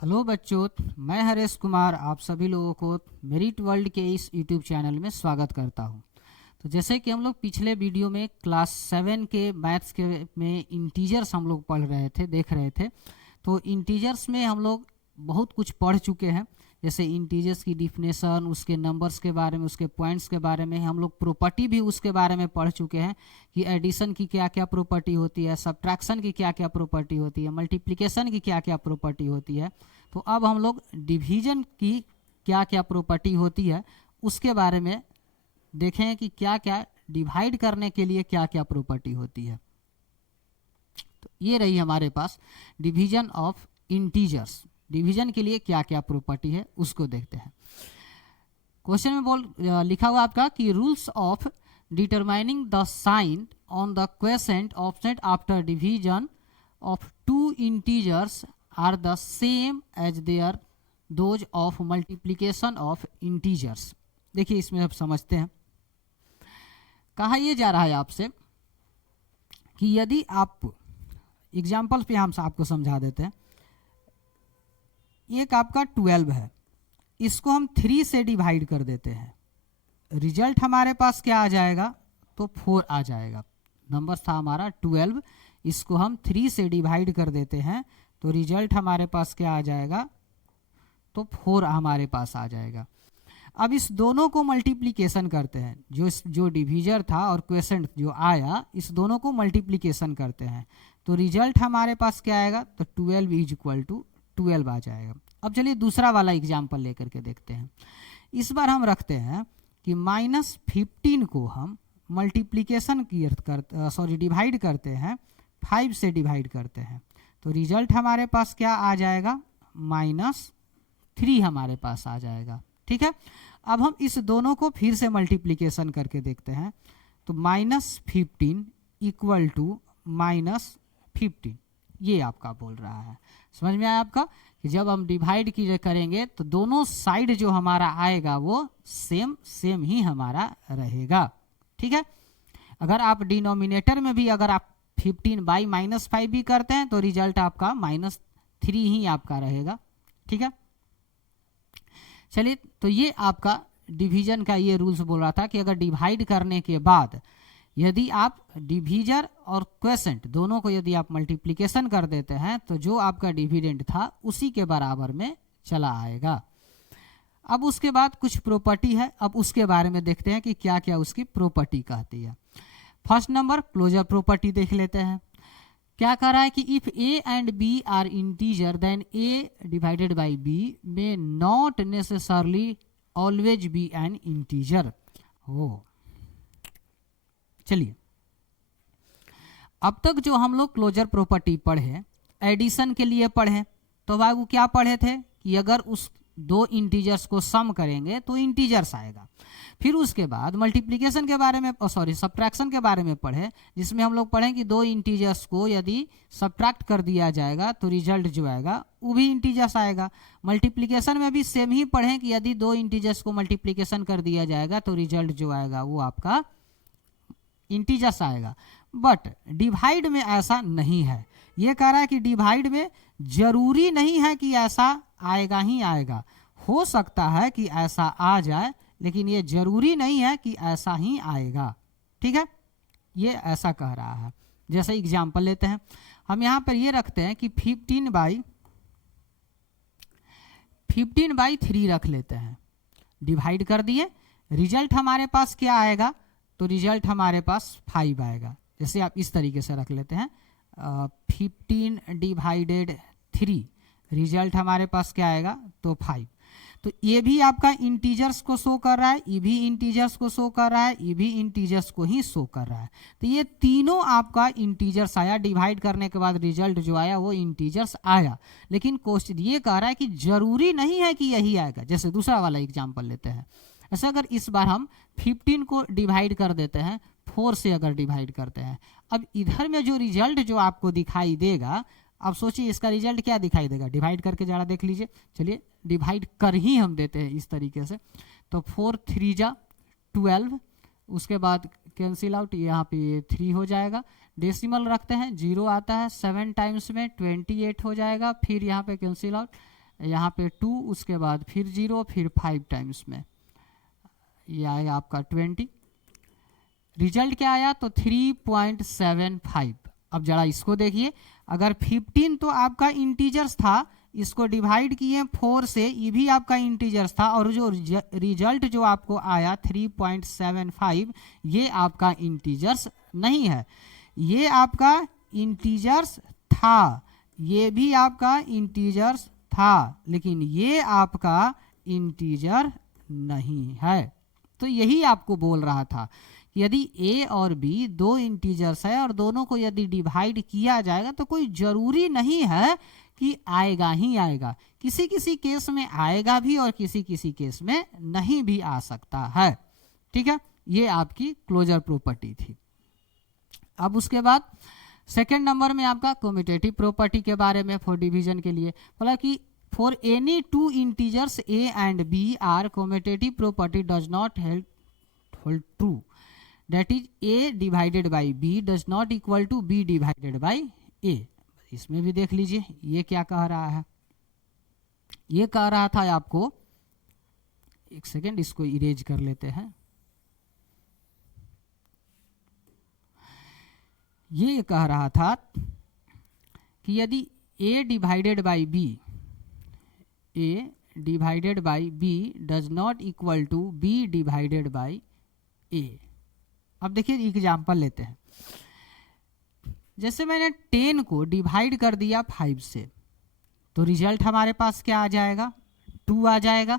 Hello बच्चों, मैं हरेश कुमार आप सभी लोगों को मेरिट वर्ल्ड के इस यूट्यूब चैनल में स्वागत करता हूं। तो जैसे कि हम लोग पिछले वीडियो में क्लास 7 के मैथ्स के में इंटीजर्स हम लोग पढ़ रहे थे, देख रहे थे। तो इंटीजर्स में हम लोग बहुत कुछ पढ़ चुके हैं, जैसे इंटीजर्स की डिफिनेशन, उसके नंबर्स के बारे में, उसके पॉइंट्स के बारे में। हम लोग प्रॉपर्टी भी उसके बारे में पढ़ चुके हैं कि एडिशन की क्या क्या प्रॉपर्टी होती है, सब्ट्रैक्शन की क्या क्या प्रॉपर्टी होती है, मल्टीप्लिकेशन की क्या क्या प्रॉपर्टी होती है। तो अब हम लोग डिवीजन की क्या क्या प्रॉपर्टी होती है उसके बारे में देखें कि क्या क्या डिवाइड करने के लिए क्या क्या प्रॉपर्टी होती है। तो ये रही हमारे पास डिवीजन ऑफ इंटीजर्स। डिवीजन के लिए क्या क्या प्रॉपर्टी है उसको देखते हैं। क्वेश्चन में लिखा हुआ आपका कि rules of determining the sign on the quotient offset after division of two integers are the same as their those of multiplication of integers. देखिए इसमें अब समझते हैं। कहा यह जा रहा है आपसे कि यदि आप एग्जाम्पल पे हम आपको समझा देते हैं। एक आपका 12 है, इसको हम 3 से डिवाइड कर देते हैं, रिजल्ट हमारे पास क्या आ जाएगा? तो 4 आ जाएगा। नंबर था हमारा 12, इसको हम 3 से डिवाइड कर देते हैं तो रिजल्ट हमारे पास क्या आ जाएगा? तो 4 हमारे पास आ जाएगा। अब इस दोनों को मल्टीप्लिकेशन करते हैं, जो डिवीजर था और क्वेसेंट जो आया, इस दोनों को मल्टीप्लिकेशन करते हैं तो रिजल्ट हमारे पास क्या आएगा? तो 12 इज इक्वल टू 12 आ जाएगा। अब चलिए दूसरा वाला एग्जाम्पल लेकर के देखते हैं। इस बार हम रखते हैं कि -15 को हम मल्टीप्लिकेशन डिवाइड करते हैं, 5 से डिवाइड करते हैं तो रिजल्ट हमारे पास क्या आ जाएगा? -3 हमारे पास आ जाएगा। ठीक है, अब हम इस दोनों को फिर से मल्टीप्लिकेशन करके देखते हैं तो -15 इक्वल टू -15, ये आपका बोल रहा है। समझ में आया आपका कि जब हम डिवाइड करेंगे तो दोनों साइड जो हमारा आएगा वो सेम ही हमारा रहेगा। ठीक है, अगर आप डिनोमिनेटर में भी अगर आप 15/-5 भी करते हैं तो रिजल्ट आपका -3 ही आपका रहेगा। ठीक है, चलिए तो ये आपका डिवीजन का ये रूल्स बोल रहा था कि अगर डिवाइड करने के बाद यदि आप डिवीजर और क्वेसेंट दोनों को यदि आप मल्टीप्लिकेशन कर देते हैं तो जो आपका डिविडेंड था उसी के बराबर में चला आएगा। अब उसके बाद कुछ प्रॉपर्टी है, अब उसके बारे में देखते हैं कि क्या क्या उसकी प्रॉपर्टी कहती है। फर्स्ट नंबर क्लोजर प्रॉपर्टी देख लेते हैं। क्या कह रहा है कि if a and b are integer then a divided by b may not necessarily always be an integer. हो, चलिए अब तक जो हम लोग क्लोजर प्रॉपर्टी पढ़े, एडिशन के लिए पढ़े, तो भाई वो क्या पढ़े थे कि अगर उस दो इंटीजर्स को सम करेंगे तो इंटीजर्स आएगा। फिर उसके बाद मल्टीप्लिकेशन के बारे में सब्ट्रैक्शन के बारे में पढ़े, जिसमें हम लोग पढ़ें कि दो इंटीजर्स को यदि सब्ट्रैक्ट कर दिया जाएगा तो रिजल्ट जो आएगा वो भी इंटीजर्स आएगा। मल्टीप्लिकेशन में भी सेम ही पढ़ें कि यदि दो इंटीजर्स को मल्टीप्लिकेशन कर दिया जाएगा तो रिजल्ट जो आएगा वो आपका इंटीजर्स आएगा। बट डिवाइड में ऐसा नहीं है। ये कह रहा है कि डिवाइड में जरूरी नहीं है कि ऐसा आएगा ही आएगा, हो सकता है कि ऐसा आ जाए लेकिन ये जरूरी नहीं है कि ऐसा ही आएगा। ठीक है, ये ऐसा कह रहा है। जैसे एग्जांपल लेते हैं, हम यहां पर ये रखते हैं कि 15/3 रख लेते हैं, डिवाइड कर दिए, रिजल्ट हमारे पास क्या आएगा? तो रिजल्ट हमारे पास 5 आएगा। जैसे आप इस तरीके से रख लेते हैं 15/3, रिजल्ट हमारे पास क्या आएगा? तो 5। तो ये भी आपका इंटीजर्स को शो कर रहा है, ये भी इंटीजर्स को शो कर रहा है, ये भी इंटीजर्स को ही शो कर रहा है। तो ये तीनों आपका इंटीजर्स आया, डिवाइड करने के बाद रिजल्ट जो आया वो इंटीजर्स आया। लेकिन क्वेश्चन ये कह रहा है कि जरूरी नहीं है कि यही आएगा। जैसे दूसरा वाला एग्जाम्पल लेते हैं, ऐसा अगर इस बार हम 15 को डिवाइड कर देते हैं, 4 से अगर डिवाइड करते हैं, अब इधर में जो रिजल्ट जो आपको दिखाई देगा, अब सोचिए इसका रिजल्ट क्या दिखाई देगा? डिवाइड करके जरा देख लीजिए। चलिए डिवाइड कर ही हम देते हैं इस तरीके से, तो 4 3 जा 12, उसके बाद कैंसिल आउट, यहाँ पे 3 हो जाएगा। डेसिमल रखते हैं, 0 आता है, 7 टाइम्स में 28 हो जाएगा। फिर यहाँ पे कैंसिल आउट, यहाँ पे 2, उसके बाद फिर 0, फिर 5 टाइम्स में, ये आएगा आपका 20। रिजल्ट क्या आया? तो 3.75। अब जरा इसको देखिए, अगर 15 तो आपका इंटीजर्स था, इसको डिवाइड किए 4 से, ये भी आपका इंटीजर्स था, और जो रिजल्ट जो आपको आया 3.75, ये आपका इंटीजर्स नहीं है, ये आपका इंटीजर्स था, ये भी आपका इंटीजर्स था, लेकिन ये आपका इंटीजर नहीं है। तो यही आपको बोल रहा था, यदि a और b दो इंटीजर्स है और दोनों को यदि डिवाइड किया जाएगा तो कोई जरूरी नहीं है कि आएगा ही आएगा, किसी किसी केस में आएगा भी और किसी किसी केस में नहीं भी आ सकता है। ठीक है, ये आपकी क्लोजर प्रॉपर्टी थी। अब उसके बाद सेकेंड नंबर में आपका कम्यूटेटिव प्रॉपर्टी के बारे में फॉर डिवीजन के लिए बोला कि for any two integers a and b are commutative property does not hold true, that is a divided by b does not equal to b divided by a। इसमें भी देख लीजिए ये क्या कह रहा है, ये कह रहा था आपको, एक सेकेंड इसको इरेज कर लेते हैं, ये कह रहा था कि यदि a divided by b, a divided by b does not equal to b divided by a। अब देखिए एग्जाम्पल लेते हैं, जैसे मैंने 10 को डिवाइड कर दिया 5 से, तो रिजल्ट हमारे पास क्या आ जाएगा? 2 आ जाएगा।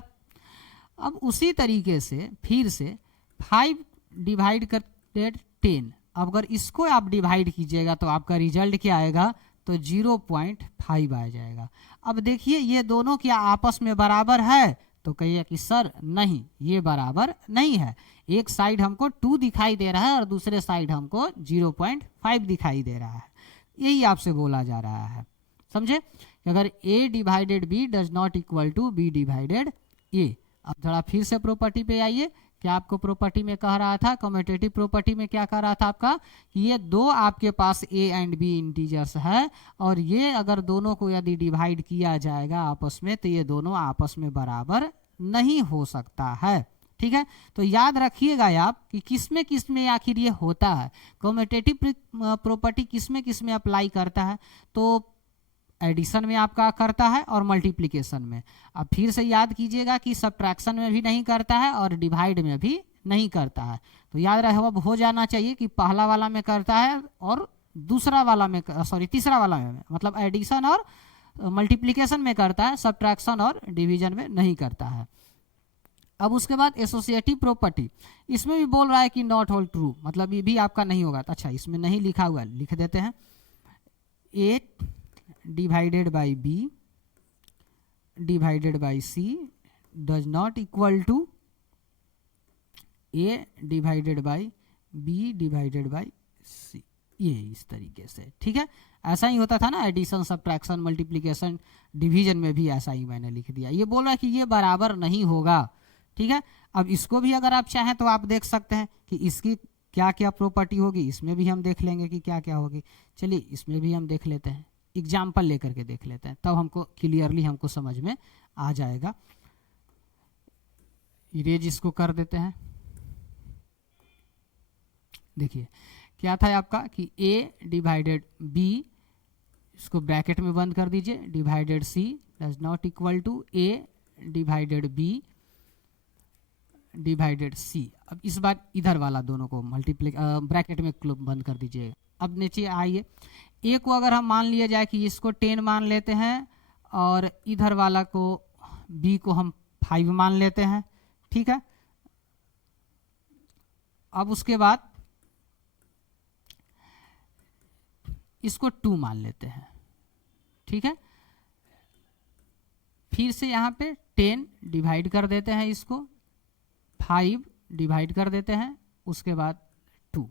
अब उसी तरीके से फिर से 5 डिवाइड कर 10, अब अगर इसको आप डिवाइड कीजिएगा तो आपका रिजल्ट क्या आएगा? तो 0.5 आ जाएगा। अब देखिए ये दोनों क्या आपस में बराबर है? तो कहिए कि सर नहीं, ये बराबर नहीं है, एक साइड हमको 2 दिखाई दे रहा है और दूसरे साइड हमको 0.5 दिखाई दे रहा है, यही आपसे बोला जा रहा है। समझे? अगर a divided b does not equal to b divided a। अब थोड़ा फिर से प्रॉपर्टी पे आइए, क्या आपको प्रॉपर्टी में कह रहा था? कम्यूटेटिव प्रॉपर्टी में क्या कह रहा था आपका कि ये दो आपके पास a एंड b इंटीजर्स है और ये अगर दोनों को यदि डिवाइड किया जाएगा आपस में तो ये दोनों आपस में बराबर नहीं हो सकता है। ठीक है, तो याद रखिएगा आप कि किसमें आखिर ये होता है, कम्यूटेटिव प्रॉपर्टी किसमें अप्लाई करता है? तो एडिशन में आपका करता है और मल्टीप्लिकेशन में। अब फिर से याद कीजिएगा कि सब्ट्रैक्शन में भी नहीं करता है और डिवाइड में भी नहीं करता है। तो याद रहे अब हो जाना चाहिए कि पहला वाला में करता है और दूसरा वाला में, सॉरी तीसरा वाला में, मतलब एडिशन और मल्टीप्लिकेशन में करता है, सब्ट्रैक्शन और डिवीजन में नहीं करता है। अब उसके बाद एसोसिएटिव प्रॉपर्टी, इसमें भी बोल रहा है कि नॉट होल्ड ट्रू, मतलब ये भी आपका नहीं होगा। अच्छा इसमें नहीं लिखा हुआ, लिख देते हैं, 8 divided by b divided by c does not equal to a divided by b divided by c, ये इस तरीके से। ठीक है, ऐसा ही होता था ना, एडिशन सब्ट्रैक्शन मल्टीप्लिकेशन डिवीजन में भी ऐसा ही मैंने लिख दिया। ये बोल रहा है कि ये बराबर नहीं होगा। ठीक है, अब इसको भी अगर आप चाहें तो आप देख सकते हैं कि इसकी क्या क्या प्रॉपर्टी होगी, इसमें भी हम देख लेंगे कि क्या क्या होगी। चलिए इसमें भी हम देख लेते हैं, एग्जाम्पल लेकर के देख लेते हैं, तब हमको क्लियरली हमको समझ में आ जाएगा। इरेज इसको कर देते हैं। देखिए क्या था आपका कि a डिवाइडेड b, इसको ब्रैकेट में बंद कर दीजिए, divided c does not equal to a divided b divided c। अब इस बार इधर वाला दोनों को ब्रैकेट में बंद कर दीजिए। अब नीचे आइए, a को अगर हम मान लिया जाए कि इसको 10 मान लेते हैं और इधर वाला को b को हम 5 मान लेते हैं। ठीक है, अब उसके बाद इसको 2 मान लेते हैं। ठीक है, फिर से यहाँ पे 10 डिवाइड कर देते हैं, इसको 5 डिवाइड कर देते हैं, उसके बाद 2।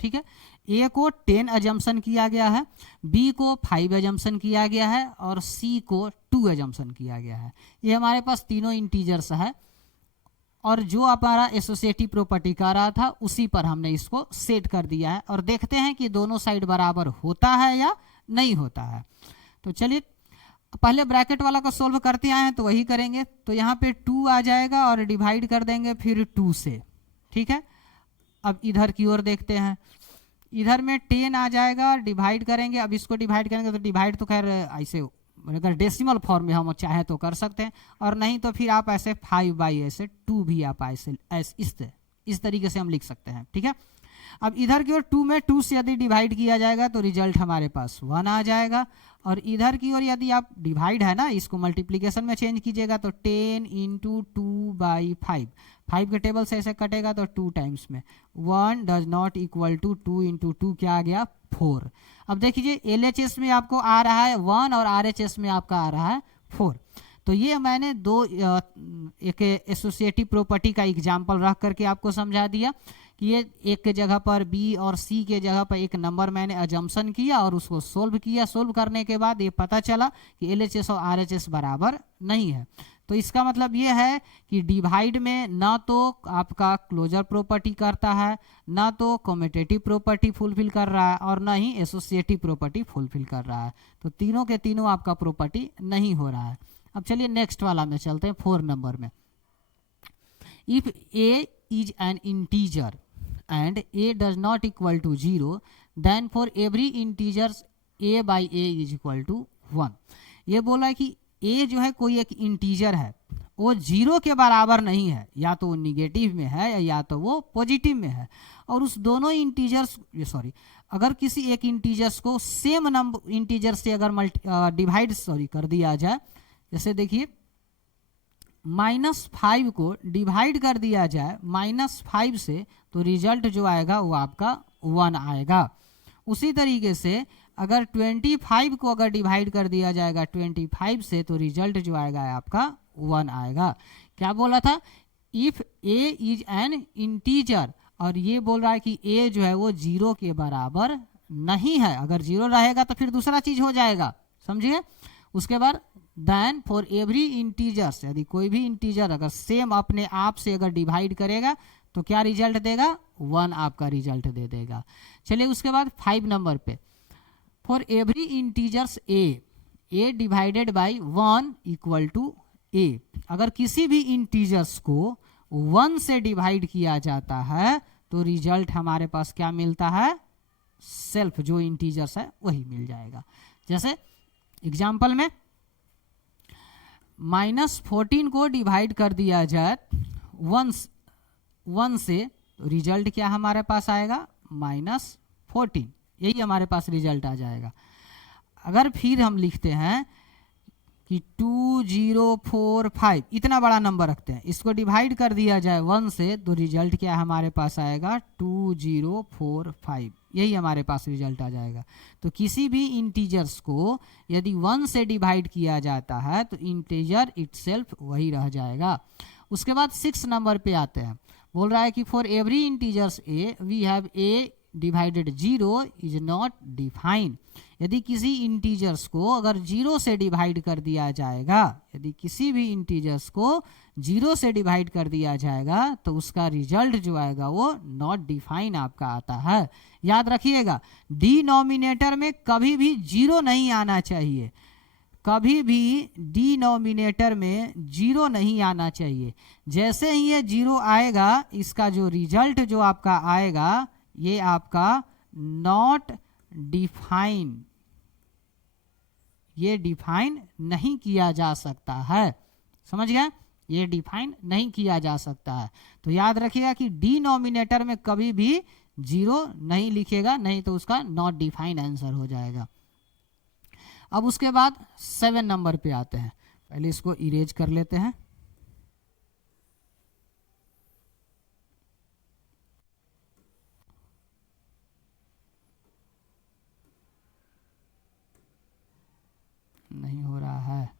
ठीक है, a को 10 अजम्पशन किया गया है, b को 5 अजम्पशन किया गया है और c को 2 अजम्पशन किया गया है। ये हमारे पास तीनों इंटीजर्स है और जो हमारा एसोसिएटिव प्रॉपर्टी का रहा था उसी पर हमने इसको सेट कर दिया है और देखते हैं कि दोनों साइड बराबर होता है या नहीं होता है। तो चलिए पहले ब्रैकेट वाला को सोल्व करते आए हैं तो वही करेंगे। तो यहाँ पे 2 आ जाएगा और डिवाइड कर देंगे फिर 2 से, ठीक है। अब इधर की ओर देखते हैं, इधर में 10 आ जाएगा और डिवाइड करेंगे। अब इसको डिवाइड करेंगे तो डिवाइड तो खैर ऐसे अगर डेसिमल फॉर्म में हम चाहे तो कर सकते हैं, और नहीं तो फिर आप ऐसे 5 ऐसे 2 भी आप ऐसे इस तरीके से हम लिख सकते हैं, ठीक है। अब इधर की ओर 2 में 2 से यदि डिवाइड किया जाएगा तो रिजल्ट हमारे पास 1 आ जाएगा। और इधर की ओर यदि आप डिवाइड है ना, इसको मल्टीप्लिकेशन में चेंज कीजिएगा तो 10 × 2/5, 5 के टेबल से ऐसे कटेगा तो 2 टाइम्स में 1 डज नॉट इक्वल टू 2 × 2 क्या आ गया 4। अब देखिए LHS में आपको आ रहा है 1 और RHS में आपका आ रहा है 4। तो ये मैंने दो एक एसोसिएटिव प्रॉपर्टी का एग्जाम्पल रख करके आपको समझा दिया कि ये एक के जगह पर B और C के जगह पर एक नंबर मैंने अजम्पशन किया और उसको सोल्व किया। सोल्व करने के बाद ये पता चला कि LHS और RHS बराबर नहीं है। तो इसका मतलब ये है कि डिवाइड में ना तो आपका क्लोजर प्रॉपर्टी करता है, ना तो कम्यूटेटिव प्रॉपर्टी फुलफिल कर रहा है, और ना ही एसोसिएटिव प्रॉपर्टी फुलफिल कर रहा है। तो तीनों के तीनों आपका प्रॉपर्टी नहीं हो रहा है। अब चलिए नेक्स्ट वाला में चलते हैं, 4 नंबर में। If a is an integer and a does not equal to 0, then for every integer a/a is equal to 1। ये बोला है कि a जो है कोई एक इंटीजर है, वो 0 के बराबर नहीं है, या तो वो निगेटिव में है या तो वो पॉजिटिव में है। और उस दोनों इंटीजर्स अगर किसी एक इंटीजर्स को सेम नंबर इंटीजर से अगर डिवाइड कर दिया जाए, जैसे देखिए -5 को डिवाइड कर दिया जाए -5 से, तो रिजल्ट जो आएगा वो आपका 1 आएगा। उसी तरीके से अगर 25 को अगर डिवाइड कर दिया जाएगा 25 से, तो रिजल्ट जो आएगा आपका 1 आएगा। क्या बोला था, if a is an integer, और ये बोल रहा है कि a जो है वो 0 के बराबर नहीं है। अगर 0 रहेगा तो फिर दूसरा चीज हो जाएगा, समझिए। उसके बाद देन फॉर एवरी इंटीजर्स, यदि कोई भी इंटीजर अगर सेम अपने आप से अगर डिवाइड करेगा तो क्या रिजल्ट देगा, 1 आपका रिजल्ट दे देगा। चलिए उसके बाद 5 नंबर पे, for every integers a divided by 1 equal to a। अगर किसी भी इंटीजर्स को 1 से डिवाइड किया जाता है तो रिजल्ट हमारे पास क्या मिलता है, सेल्फ जो इंटीजर्स है वही मिल जाएगा। जैसे एग्जाम्पल में -14 को डिवाइड कर दिया जाए 1 से, तो रिजल्ट क्या हमारे पास आएगा, -14, यही हमारे पास रिजल्ट आ जाएगा। अगर फिर हम लिखते हैं कि 2045 इतना बड़ा नंबर रखते हैं, इसको डिवाइड कर दिया जाए 1 से, तो रिजल्ट क्या हमारे पास आएगा 2045, यही हमारे पास रिजल्ट आ जाएगा। तो किसी भी इंटीजर्स को यदि 1 से डिवाइड किया जाता है तो इंटीजर इटसेल्फ वही रह जाएगा। उसके बाद 6 नंबर पे आते हैं, बोल रहा है कि for every integers a we have a divided 0 is not defined. यदि किसी इंटीजर्स को अगर 0 से डिवाइड कर दिया जाएगा, यदि किसी भी इंटीजर्स को 0 से डिवाइड कर दिया जाएगा तो उसका रिजल्ट जो आएगा वो नॉट डिफाइन आपका आता है। याद रखिएगा, डिनोमिनेटर में कभी भी 0 नहीं आना चाहिए, कभी भी डिनोमिनेटर में 0 नहीं आना चाहिए। जैसे ही ये 0 आएगा, इसका जो रिजल्ट जो आपका आएगा ये आपका नॉट डिफाइन, ये डिफाइन नहीं किया जा सकता है, समझ गए, ये डिफाइन नहीं किया जा सकता है। तो याद रखिएगा कि डिनोमिनेटर में कभी भी 0 नहीं लिखेगा, नहीं तो उसका नॉट डिफाइन आंसर हो जाएगा। अब उसके बाद 7 नंबर पे आते हैं, पहले इसको इरेज कर लेते हैं। नहीं हो रहा है,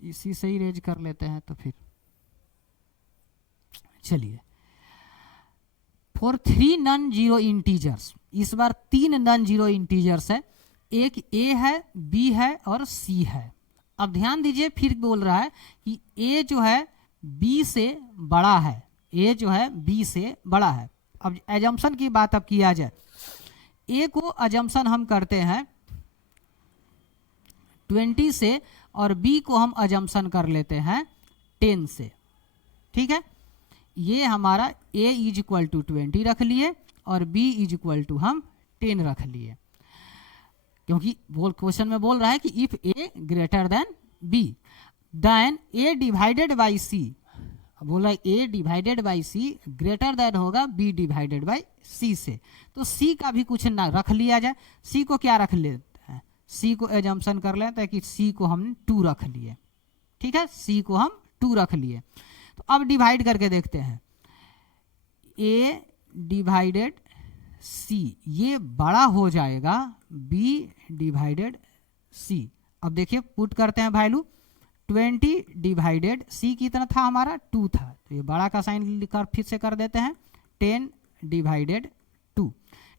इसी से इरेज कर लेते हैं। तो फिर चलिए, फॉर 3 नॉन जीरो इंटीजर्स, इस बार 3 नॉन जीरो इंटीजर्स है, एक a है, b है और c है। अब ध्यान दीजिए, फिर बोल रहा है कि a जो है b से बड़ा है, a जो है b से बड़ा है। अब एजम्पशन की बात अब किया जाए, a को एजम्पशन हम करते हैं 20 से, और b को हम अजम्पशन कर लेते हैं 10 से। ठीक है, ये हमारा a इज इक्वल टू 20 रख लिए और b इज इक्वल टू हम 10 रख लिए, क्योंकि क्वेश्चन में बोल रहा है कि if a greater than b then a divided by c, बोला a divided by c greater than होगा b डिवाइडेड बाई c से। तो c का भी कुछ ना रख लिया जाए। c को क्या रख लेते हैं, c को एजम्पशन कर लेते हैं कि c को हम 2 रख लिए। ठीक है, c को हम 2 रख लिए। तो अब डिवाइड करके देखते हैं, a डिवाइडेड c ये बड़ा हो जाएगा b डिवाइडेड c। अब देखिए पुट करते हैं वैल्यू, 20 डिवाइडेड c कितना था हमारा 2 था, तो ये बड़ा का साइन लिखकर फिर से कर देते हैं, 10 डिवाइडेड 2।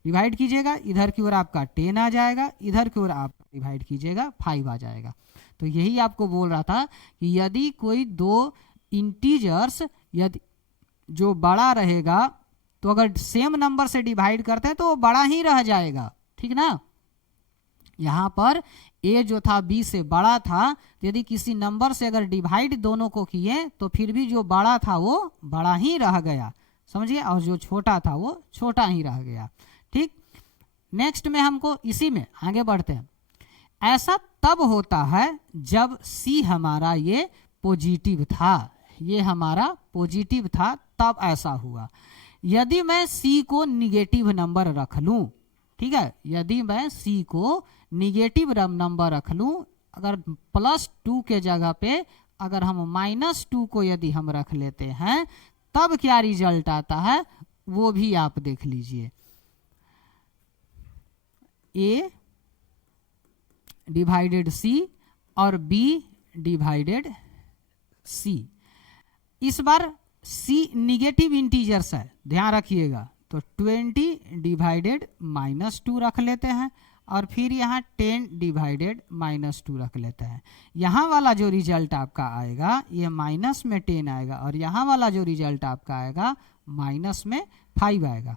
डिवाइड कीजिएगा, इधर की ओर आपका 10 आ जाएगा, इधर की ओर आप डिवाइड कीजिएगा 5 आ जाएगा। तो यही आपको बोल रहा था कि यदि कोई दो इंटीजर्स यदि जो बड़ा रहेगा तो अगर सेम नंबर से डिवाइड करते हैं तो वो बड़ा ही रह जाएगा। ठीक ना, यहाँ पर a जो था b से बड़ा था, यदि किसी नंबर से अगर डिवाइड दोनों को किए तो फिर भी जो बड़ा था वो बड़ा ही रह गया, समझिए, और जो छोटा था वो छोटा ही रह गया। ठीक, नेक्स्ट में हमको इसी में आगे बढ़ते हैं। ऐसा तब होता है जब c हमारा ये पॉजिटिव था, ये हमारा पॉजिटिव था, तब ऐसा हुआ। यदि मैं c को निगेटिव नंबर रख लूं, ठीक है, यदि मैं c को निगेटिव नंबर रख लूं, अगर +2 के जगह पे अगर हम -2 को यदि हम रख लेते हैं, तब क्या रिजल्ट आता है वो भी आप देख लीजिए। a डिवाइडेड c और b डिवाइडेड c। इस बार c निगेटिव इंटीजर्स है, ध्यान रखिएगा। तो 20 डिवाइडेड -2 रख लेते हैं और फिर यहाँ 10 डिवाइडेड -2 रख लेते हैं। यहाँ वाला जो रिजल्ट आपका आएगा ये माइनस में 10 आएगा और यहाँ वाला जो रिजल्ट आपका आएगा माइनस में 5 आएगा।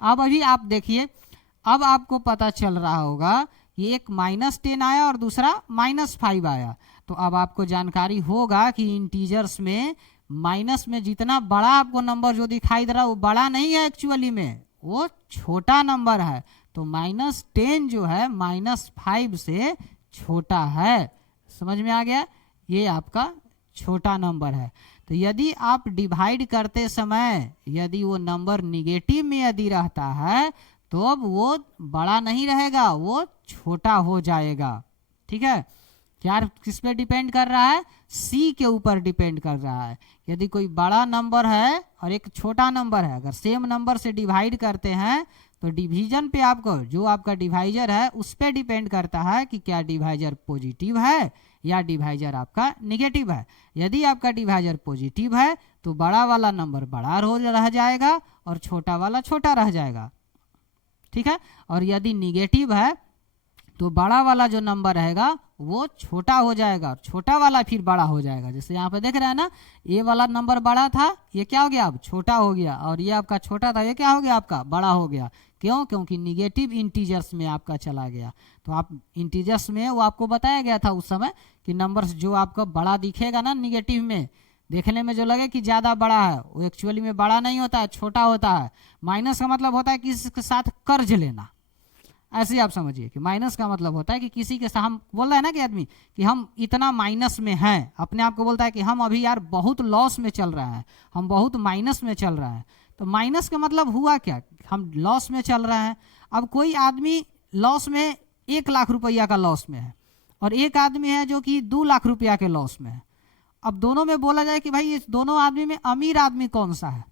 अब अभी आप देखिए, अब आपको पता चल रहा होगा कि एक -10 आया और दूसरा -5 आया। तो अब आपको जानकारी होगा कि इंटीजर्स में माइनस में जितना बड़ा आपको नंबर जो दिखाई दे रहा है वो बड़ा नहीं है, एक्चुअली में वो छोटा नंबर है। तो -10 जो है -5 से छोटा है, समझ में आ गया, ये आपका छोटा नंबर है। तो यदि आप डिवाइड करते समय यदि वो नंबर निगेटिव में यदि रहता है तो अब वो बड़ा नहीं रहेगा, वो छोटा हो जाएगा। ठीक है, क्या किस पे डिपेंड कर रहा है, c के ऊपर डिपेंड कर रहा है। यदि कोई बड़ा नंबर है और एक छोटा नंबर है, अगर सेम नंबर से डिवाइड करते हैं तो डिवीजन पे आपको जो आपका डिवाइजर है उस पे डिपेंड करता है कि क्या डिवाइजर पॉजिटिव है या डिवाइजर आपका निगेटिव है। यदि आपका डिवाइजर पॉजिटिव है तो बड़ा वाला नंबर बड़ा रह जाएगा और छोटा वाला छोटा रह जाएगा। ठीक है, और यदि निगेटिव है तो बड़ा वाला जो नंबर रहेगा वो छोटा हो जाएगा और छोटा वाला फिर बड़ा हो जाएगा। जैसे यहाँ पे देख रहे हैं ना, ये वाला नंबर बड़ा था, ये क्या हो गया अब छोटा हो गया, और ये आपका छोटा था, ये क्या हो गया आपका बड़ा हो गया। क्यों? क्योंकि निगेटिव इंटीजर्स में आपका चला गया। तो आप इंटीजर्स में वो आपको बताया गया था उस समय कि नंबर्स जो आपका बड़ा दिखेगा ना निगेटिव में, देखने में जो लगे कि ज़्यादा बड़ा है, वो एक्चुअली में बड़ा नहीं होता है, छोटा होता है। माइनस का मतलब होता है किसी के साथ कर्ज लेना, ऐसे आप समझिए कि माइनस का मतलब होता है कि किसी के साथ, हम बोल रहे हैं ना कि आदमी कि हम इतना माइनस में हैं, अपने आप को बोलता है कि हम अभी यार बहुत लॉस में चल रहा है, हम बहुत माइनस में चल रहा है। तो माइनस का मतलब हुआ क्या, हम लॉस में चल रहे हैं। अब कोई आदमी लॉस में 1 लाख रुपया का लॉस में है और एक आदमी है जो कि 2 लाख रुपया के लॉस में है। अब दोनों में बोला जाए कि भाई इस दोनों आदमी में अमीर आदमी कौन सा है,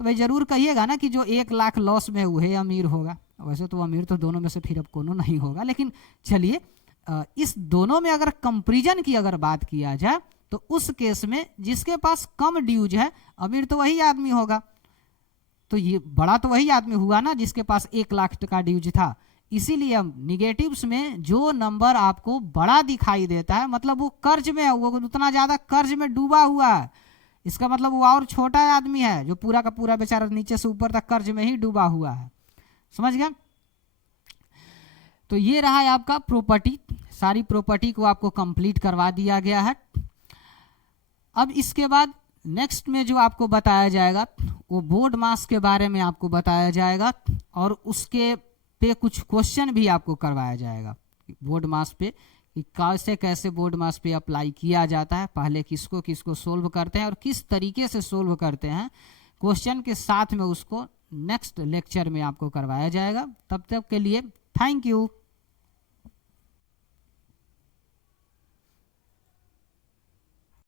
तो भाई जरूर कहिएगा ना कि जो 1 लाख लॉस में वही अमीर होगा। वैसे तो अमीर तो दोनों में से फिर अब कोनो नहीं होगा, लेकिन चलिए इस दोनों में अगर कंपैरिजन की अगर बात किया जाए तो उस केस में जिसके पास कम ड्यूज है अमीर तो वही आदमी होगा। तो ये बड़ा तो वही आदमी हुआ ना जिसके पास 1 लाख का ड्यूज था। इसीलिए हम निगेटिव्स में जो नंबर आपको बड़ा दिखाई देता है मतलब वो कर्ज में है, वो उतना ज़्यादा कर्ज में डूबा हुआ है, इसका मतलब वो और छोटा आदमी है जो पूरा का पूरा बेचारा नीचे से ऊपर तक कर्ज में ही डूबा हुआ है। समझ गया? तो ये रहा है आपका प्रॉपर्टी। सारी प्रॉपर्टी को आपको कंप्लीट करवा दिया गया है। अब इसके बाद नेक्स्ट में जो आपको बताया जाएगा वो बोर्ड मास के बारे में आपको बताया जाएगा और उसके पे कुछ क्वेश्चन भी आपको करवाया जाएगा बोर्ड मास पे कि कैसे कैसे बोर्ड मास पे अप्लाई किया जाता है, पहले किसको किसको सोल्व करते हैं और किस तरीके से सोल्व करते हैं, क्वेश्चन के साथ में उसको नेक्स्ट लेक्चर में आपको करवाया जाएगा। तब तक के लिए थैंक यू।